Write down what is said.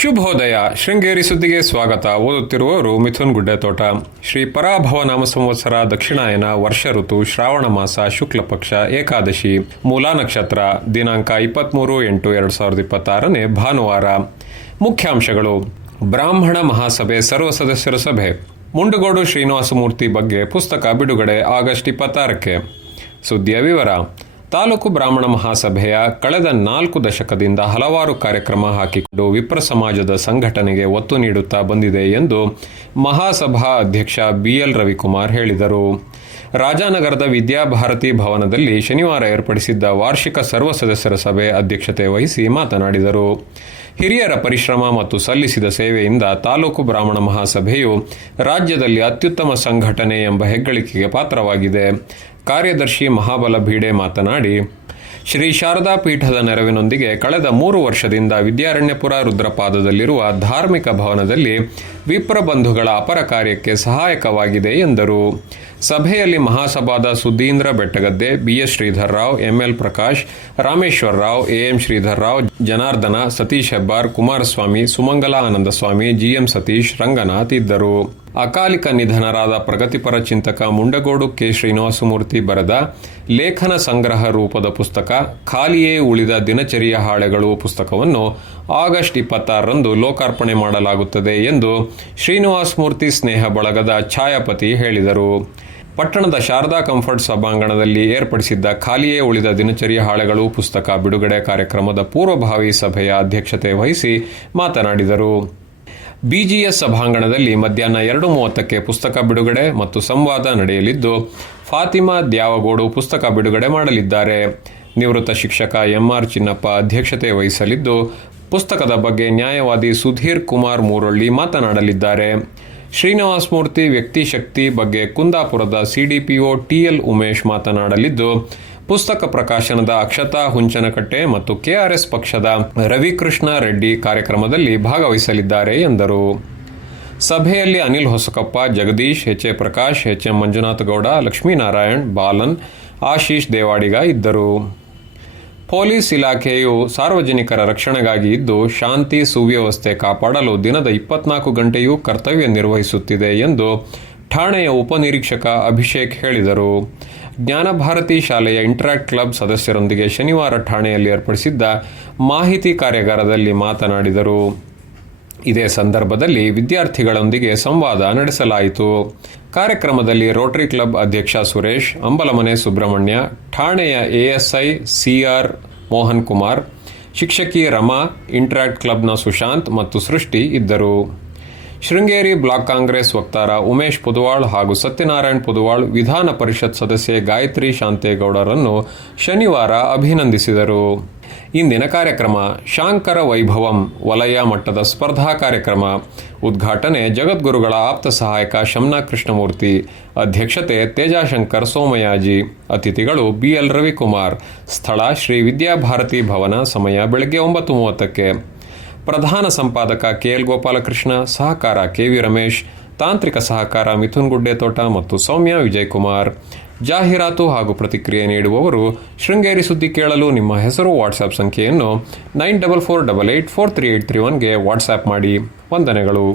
ಶುಭೋದಯ. ಶೃಂಗೇರಿ ಸುದ್ದಿಗೆ ಸ್ವಾಗತ. ಓದುತ್ತಿರುವವರು ಮಿಥುನ್ ಗುಡ್ಡೆತೋಟ. ಶ್ರೀ ಪರಾಭವ ನಾಮ ಸಂವತ್ಸರ ದಕ್ಷಿಣಾಯನ ವರ್ಷ ಋತು ಶ್ರಾವಣ ಮಾಸ ಶುಕ್ಲ ಪಕ್ಷ ಏಕಾದಶಿ ಮೂಲಾ ನಕ್ಷತ್ರ ದಿನಾಂಕ 23/8/2026 ಭಾನುವಾರ. ಮುಖ್ಯಾಂಶಗಳು. ಬ್ರಾಹ್ಮಣ ಮಹಾಸಭೆ ಸರ್ವ ಸದಸ್ಯರ ಸಭೆ. ಮುಂಡಗೋಡು ಶ್ರೀನಿವಾಸಮೂರ್ತಿ ಬಗ್ಗೆ ಪುಸ್ತಕ ಬಿಡುಗಡೆ ಆಗಸ್ಟ್ 26ಕ್ಕೆ. ಸುದ್ದಿಯ ವಿವರ. ತಾಲೂಕು ಬ್ರಾಹ್ಮಣ ಮಹಾಸಭೆಯ ಕಳೆದ 4 ದಶಕದಿಂದ ಹಲವಾರು ಕಾರ್ಯಕ್ರಮ ಹಾಕಿಕೊಂಡು ವಿಪ್ರ ಸಮಾಜದ ಸಂಘಟನೆಗೆ ಒತ್ತು ನೀಡುತ್ತಾ ಬಂದಿದೆ ಎಂದು ಮಹಾಸಭಾ ಅಧ್ಯಕ್ಷ BL ರವಿಕುಮಾರ್ ಹೇಳಿದರು. ರಾಜಾನಗರದ ವಿದ್ಯಾಭಾರತಿ ಭವನದಲ್ಲಿ ಶನಿವಾರ ಏರ್ಪಡಿಸಿದ್ದ ವಾರ್ಷಿಕ ಸರ್ವ ಸದಸ್ಯರ ಸಭೆ ಅಧ್ಯಕ್ಷತೆ ವಹಿಸಿ ಮಾತನಾಡಿದರು. ಹಿರಿಯರ ಪರಿಶ್ರಮ ಮತ್ತು ಸಲ್ಲಿಸಿದ ಸೇವೆಯಿಂದ ತಾಲೂಕು ಬ್ರಾಹ್ಮಣ ಮಹಾಸಭೆಯು ರಾಜ್ಯದಲ್ಲಿ ಅತ್ಯುತ್ತಮ ಸಂಘಟನೆ ಎಂಬ ಹೆಗ್ಗಳಿಕೆಗೆ ಪಾತ್ರವಾಗಿದೆ. ಕಾರ್ಯದರ್ಶಿ ಮಹಾಬಲ ಭೀಡೆ ಮಾತನಾಡಿ, ಶ್ರೀ ಶಾರದಾ ಪೀಠದ ನೆರವಿನೊಂದಿಗೆ ಕಳೆದ 3 ವರ್ಷದಿಂದ ವಿದ್ಯಾರಣ್ಯಪುರ ರುದ್ರಪಾದದಲ್ಲಿರುವ ಧಾರ್ಮಿಕ ಭವನದಲ್ಲಿ ವಿಪ್ರ ಬಂಧುಗಳ ಅಪರ ಕಾರ್ಯಕ್ಕೆ ಸಹಾಯಕವಾಗಿದೆ ಎಂದರು. ಸಭೆಯಲ್ಲಿ ಮಹಾಸಭಾದ Sudhindra ಬೆಟ್ಟಗದ್ದೆ, BS Sridhar Rao, ML Prakash, Rameswar Rao, AM Sridhar Rao, Janardhana, Satish Hebbar, Kumaraswamy, Sumangala Anandaswamy, GM Satish, Ranganath ಇದ್ದರು. ಅಕಾಲಿಕ ನಿಧನರಾದ ಪ್ರಗತಿಪರ ಚಿಂತಕ ಮುಂಡಗೋಡು K ಶ್ರೀನಿವಾಸಮೂರ್ತಿ ಬರೆದ ಲೇಖನ ಸಂಗ್ರಹ ರೂಪದ ಪುಸ್ತಕ ಖಾಲಿಯೇ ಉಳಿದ ದಿನಚರಿಯ ಹಾಳೆಗಳು ಪುಸ್ತಕವನ್ನು ಆಗಸ್ಟ್ 26ರಂದು ಲೋಕಾರ್ಪಣೆ ಮಾಡಲಾಗುತ್ತದೆ ಎಂದು ಶ್ರೀನಿವಾಸಮೂರ್ತಿ ಸ್ನೇಹ ಬಳಗದ ಛಾಯಾಪತಿ ಹೇಳಿದರು. ಪಟ್ಟಣದ ಶಾರದಾ ಕಂಫರ್ಟ್ ಸಭಾಂಗಣದಲ್ಲಿ ಏರ್ಪಡಿಸಿದ್ದ ಖಾಲಿಯೇ ಉಳಿದ ದಿನಚರಿಯ ಹಾಳೆಗಳು ಪುಸ್ತಕ ಬಿಡುಗಡೆ ಕಾರ್ಯಕ್ರಮದ ಪೂರ್ವಭಾವಿ ಸಭೆಯ ಅಧ್ಯಕ್ಷತೆ ವಹಿಸಿ ಮಾತನಾಡಿದರು. BGS ಸಭಾಂಗಣದಲ್ಲಿ ಮಧ್ಯಾಹ್ನ 2:30ಕ್ಕೆ ಪುಸ್ತಕ ಬಿಡುಗಡೆ ಮತ್ತು ಸಂವಾದ ನಡೆಯಲಿದ್ದು, ಫಾತಿಮಾ ದ್ಯಾವಗೋಡು ಪುಸ್ತಕ ಬಿಡುಗಡೆ ಮಾಡಲಿದ್ದಾರೆ. ನಿವೃತ್ತ ಶಿಕ್ಷಕ MR ಚಿನ್ನಪ್ಪ ಅಧ್ಯಕ್ಷತೆ ವಹಿಸಲಿದ್ದು, ಪುಸ್ತಕದ ಬಗ್ಗೆ ನ್ಯಾಯವಾದಿ ಸುಧೀರ್ ಕುಮಾರ್ ಮೂರೊಳ್ಳಿ ಮಾತನಾಡಲಿದ್ದಾರೆ. ಶ್ರೀನಿವಾಸಮೂರ್ತಿ ವ್ಯಕ್ತಿಶಕ್ತಿ ಬಗ್ಗೆ ಕುಂದಾಪುರದ CDPO TL ಉಮೇಶ್ ಮಾತನಾಡಲಿದ್ದು, ಪುಸ್ತಕ ಪ್ರಕಾಶನದ ಅಕ್ಷತಾ ಹುಂಚನಕಟ್ಟೆ ಮತ್ತು KRS ಪಕ್ಷದ ರವಿಕೃಷ್ಣ ರೆಡ್ಡಿ ಕಾರ್ಯಕ್ರಮದಲ್ಲಿ ಭಾಗವಹಿಸಲಿದ್ದಾರೆ ಎಂದರು. ಸಭೆಯಲ್ಲಿ ಅನಿಲ್ ಹೊಸಕಪ್ಪ, ಜಗದೀಶ್, HA ಪ್ರಕಾಶ್, HM ಮಂಜುನಾಥಗೌಡ, ಲಕ್ಷ್ಮೀನಾರಾಯಣ್, ಬಾಲನ್, ಆಶೀಶ್ ದೇವಾಡಿಗ ಇದ್ದರು. ಪೊಲೀಸ್ ಇಲಾಖೆಯು ಸಾರ್ವಜನಿಕರ ರಕ್ಷಣೆಗಾಗಿ ಇದ್ದು, ಶಾಂತಿ ಸುವ್ಯವಸ್ಥೆ ಕಾಪಾಡಲು ದಿನದ 24 ಗಂಟೆಯೂ ಕರ್ತವ್ಯ ನಿರ್ವಹಿಸುತ್ತಿದೆ ಎಂದು ಠಾಣೆಯ ಉಪನಿರೀಕ್ಷಕ ಅಭಿಷೇಕ್ ಹೇಳಿದರು. ಜ್ಞಾನಭಾರತಿ ಶಾಲೆಯ ಇಂಟರಾಕ್ಟ್ ಕ್ಲಬ್ ಸದಸ್ಯರೊಂದಿಗೆ ಶನಿವಾರ ಠಾಣೆಯಲ್ಲಿ ಏರ್ಪಡಿಸಿದ್ದ ಮಾಹಿತಿ ಕಾರ್ಯಾಗಾರದಲ್ಲಿ ಮಾತನಾಡಿದರು. ಇದೇ ಸಂದರ್ಭದಲ್ಲಿ ವಿದ್ಯಾರ್ಥಿಗಳೊಂದಿಗೆ ಸಂವಾದ ನಡೆಸಲಾಯಿತು. ಕಾರ್ಯಕ್ರಮದಲ್ಲಿ ರೋಟರಿ ಕ್ಲಬ್ ಅಧ್ಯಕ್ಷ ಸುರೇಶ್, ಅಂಬಲಮನೆ ಸುಬ್ರಹ್ಮಣ್ಯ, ಠಾಣೆಯ ASI CR ಮೋಹನ್ ಕುಮಾರ್, ಶಿಕ್ಷಕಿ ರಮಾ, ಇಂಟರಾಕ್ಟ್ ಕ್ಲಬ್ನ ಸುಶಾಂತ್ ಮತ್ತು ಸೃಷ್ಟಿ ಇದ್ದರು. ಶೃಂಗೇರಿ ಬ್ಲಾಕ್ ಕಾಂಗ್ರೆಸ್ ವಕ್ತಾರ ಉಮೇಶ್ ಪುದುವಾಳ್ ಹಾಗೂ ಸತ್ಯನಾರಾಯಣ್ ಪುದುವಾಳ್ ವಿಧಾನ ಪರಿಷತ್ ಸದಸ್ಯೆ ಗಾಯತ್ರಿ ಶಾಂತೇಗೌಡರನ್ನು ಶನಿವಾರ ಅಭಿನಂದಿಸಿದರು. ಇಂದಿನ ಕಾರ್ಯಕ್ರಮ. ಶಾಂಕರ ವೈಭವಂ ವಲಯ ಮಟ್ಟದ ಸ್ಪರ್ಧಾ ಕಾರ್ಯಕ್ರಮ. ಉದ್ಘಾಟನೆ ಜಗದ್ಗುರುಗಳ ಆಪ್ತ ಸಹಾಯಕ ಶಮ್ನಾ ಕೃಷ್ಣಮೂರ್ತಿ. ಅಧ್ಯಕ್ಷತೆ ತೇಜಾಶಂಕರ್ ಸೋಮಯಾಜಿ. ಅತಿಥಿಗಳು BL ರವಿಕುಮಾರ್. ಸ್ಥಳ ಶ್ರೀ ವಿದ್ಯಾಭಾರತಿ ಭವನ. ಸಮಯ ಬೆಳಗ್ಗೆ 9:30ಕ್ಕೆ. ಪ್ರಧಾನ ಸಂಪಾದಕ KL ಗೋಪಾಲಕೃಷ್ಣ. ಸಹಕಾರ KV ರಮೇಶ್. ತಾಂತ್ರಿಕ ಸಹಕಾರ ಮಿಥುನ್ ಗುಡ್ಡೆತೋಟ ಮತ್ತು ಸೌಮ್ಯ ವಿಜಯಕುಮಾರ್. ಜಾಹೀರಾತು ಹಾಗೂ ಪ್ರತಿಕ್ರಿಯೆ ನೀಡುವವರು ಶೃಂಗೇರಿ ಸುದ್ದಿ ಕೇಳಲು ನಿಮ್ಮ ಹೆಸರು ವಾಟ್ಸ್ಆಪ್ ಸಂಖ್ಯೆಯನ್ನು 9448843831ಗೆ ವಾಟ್ಸ್ಆಪ್ ಮಾಡಿ. ವಂದನೆಗಳು.